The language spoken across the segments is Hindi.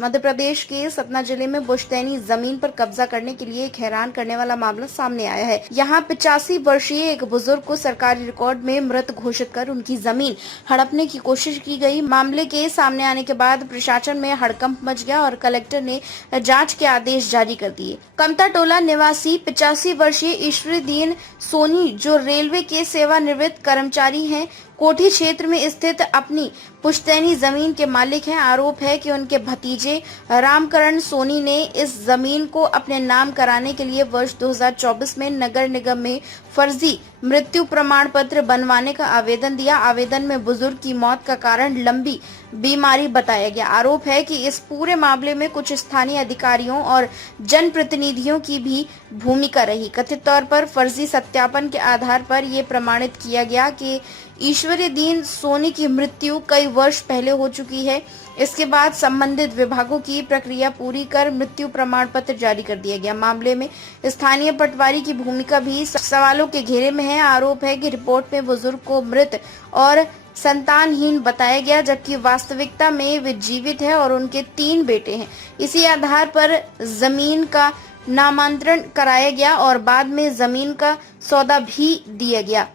मध्य प्रदेश के सतना जिले में पुश्तैनी जमीन पर कब्जा करने के लिए एक हैरान करने वाला मामला सामने आया है। यहाँ 85 वर्षीय एक बुजुर्ग को सरकारी रिकॉर्ड में मृत घोषित कर उनकी जमीन हड़पने की कोशिश की गई। मामले के सामने आने के बाद प्रशासन में हड़कंप मच गया और कलेक्टर ने जांच के आदेश जारी कर दिए। कमता टोला निवासी 85 वर्षीय ईश्वरीदीन सोनी, जो रेलवे के सेवानिवृत्त कर्मचारी हैं, कोठी क्षेत्र में स्थित अपनी पुश्तैनी जमीन के मालिक हैं। आरोप है कि उनके भतीजे रामकरण सोनी ने इस जमीन को अपने नाम कराने के लिए वर्ष 2024 में नगर निगम में फर्जी मृत्यु प्रमाण पत्र बनवाने का आवेदन दिया। आवेदन में बुजुर्ग की मौत का कारण लंबी बीमारी बताया गया। आरोप है कि इस पूरे मामले में कुछ स्थानीय अधिकारियों और जनप्रतिनिधियों की भी भूमिका रही। कथित तौर पर फर्जी सत्यापन के आधार पर ये प्रमाणित किया गया कि ईश्वरीदीन सोनी की मृत्यु कई वर्ष पहले हो चुकी है। इसके बाद संबंधित विभागों की प्रक्रिया पूरी कर मृत्यु प्रमाण पत्र जारी कर दिया गया। मामले में स्थानीय पटवारी की भूमिका भी सवालों के घेरे में है। आरोप है कि रिपोर्ट में बुजुर्ग को मृत और संतानहीन बताया गया, जबकि वास्तविकता में वे जीवित है और उनके 3 बेटे हैं। इसी आधार पर जमीन का नामांतरण कराया गया और बाद में जमीन का सौदा भी दिया गया।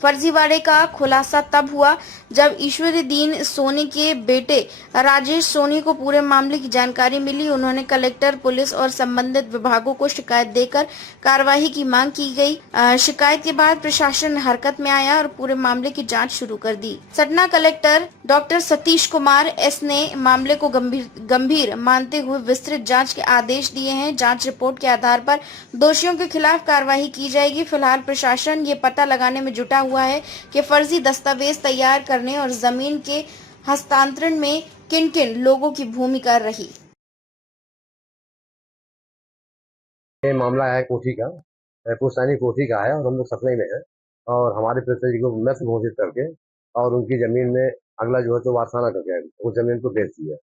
फर्जीवाड़े का खुलासा तब हुआ जब ईश्वरीदीन सोनी के बेटे राजेश सोनी को पूरे मामले की जानकारी मिली। उन्होंने कलेक्टर, पुलिस और संबंधित विभागों को शिकायत देकर कार्रवाई की मांग की गई। शिकायत के बाद प्रशासन हरकत में आया और पूरे मामले की जांच शुरू कर दी। Satna collector doctor Satish Kumar S ने मामले को गंभीर मानते हुए विस्तृत जाँच के आदेश दिए हैं। जाँच रिपोर्ट के आधार पर दोषियों के खिलाफ कार्रवाई की जाएगी। फिलहाल प्रशासन ये पता लगाने में जुटा हुआ है कि फर्जी दस्तावेज तैयार करने और जमीन के हस्तांतरण में किन किन लोगों की भूमिका रही। ये मामला है कोठी का, पुश्तैनी कोठी का है और हम लोग सतना में हैं और हमारे पिताजी को मृत घोषित करके और उनकी जमीन में अगला जो है तो वारसाना करके उस जमीन को बेच दिया।